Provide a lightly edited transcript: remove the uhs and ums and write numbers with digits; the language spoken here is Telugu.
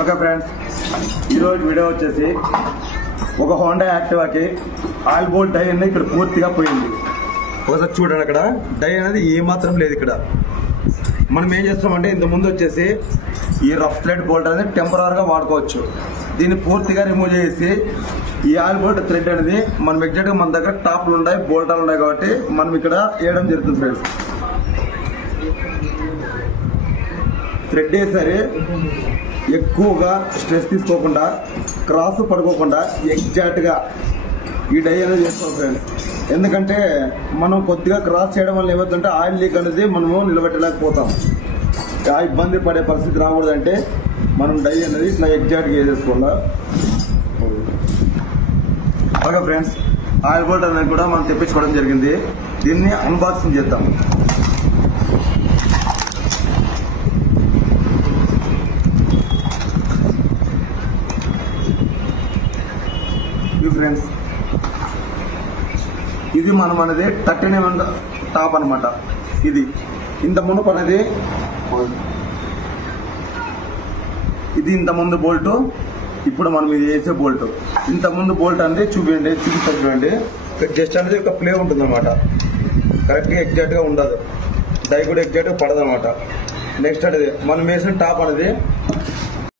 ఓకే ఫ్రెండ్స్, ఈరోజు వీడియో వచ్చేసి ఒక హోండా యాక్టివాకి ఆయిల్ బోల్ట్ డై అనేది ఇక్కడ పూర్తిగా పోయింది. ఒకసారి చూడండి, అక్కడ డై అనేది ఏమాత్రం లేదు. ఇక్కడ మనం ఏం చేస్తామంటే ఇంత ముందు వచ్చేసి ఈ రఫ్ థ్రెడ్ బోల్ట్ అనేది టెంపరీగా వాడుకోవచ్చు. దీన్ని పూర్తిగా రిమూవ్ చేసి ఈ ఆయిల్ బోల్ట్ థ్రెడ్ అనేది మనం ఎగ్జాక్ట్గా మన దగ్గర టాప్లు ఉన్నాయి, బోల్టాలు ఉన్నాయి కాబట్టి మనం ఇక్కడ వేయడం జరుగుతుంది ఫ్రెండ్స్. థ్రెడ్ వేసరి ఎక్కువగా స్ట్రెస్ తీసుకోకుండా, క్రాస్ పడుకోకుండా ఎగ్జాక్ట్గా ఈ డై అనేది చేసుకోవాలి ఫ్రెండ్స్. ఎందుకంటే మనం కొద్దిగా క్రాస్ చేయడం వల్ల ఏమవుతుందంటే ఆయిల్ లీక్ అనేది మనము నిలబెట్టలేకపోతాం. ఆ ఇబ్బంది పడే పరిస్థితి రాకూడదంటే మనం డై అనేది ఇట్లా ఎగ్జాక్ట్గా వేసేసుకోవాలా. ఓకే ఫ్రెండ్స్, ఆయిల్ బోల్ట్ అనేది కూడా మనం తెప్పించుకోవడం జరిగింది. దీన్ని అన్బాక్సింగ్ చేద్దాం. ఫ్రెండ్స్, ఇది మనం అనేది 13mm టాప్ అనమాట. ఇది ఇంత మునుపు అనేది ఇంత ముందు బోల్ట్, ఇప్పుడు మనం ఇది వేసే బోల్ట్. ఇంత ముందు బోల్ట్ అనేది చూపిస్తారు చూడండి. జస్ట్ అనేది ఒక ప్లే ఉంటుంది అనమాట. కరెక్ట్గా ఎగ్జాక్ట్గా ఉండదు, డై కూడా ఎగ్జాక్ట్గా పడదు అనమాట. నెక్స్ట్ అనేది మనం వేసిన టాప్ అనేది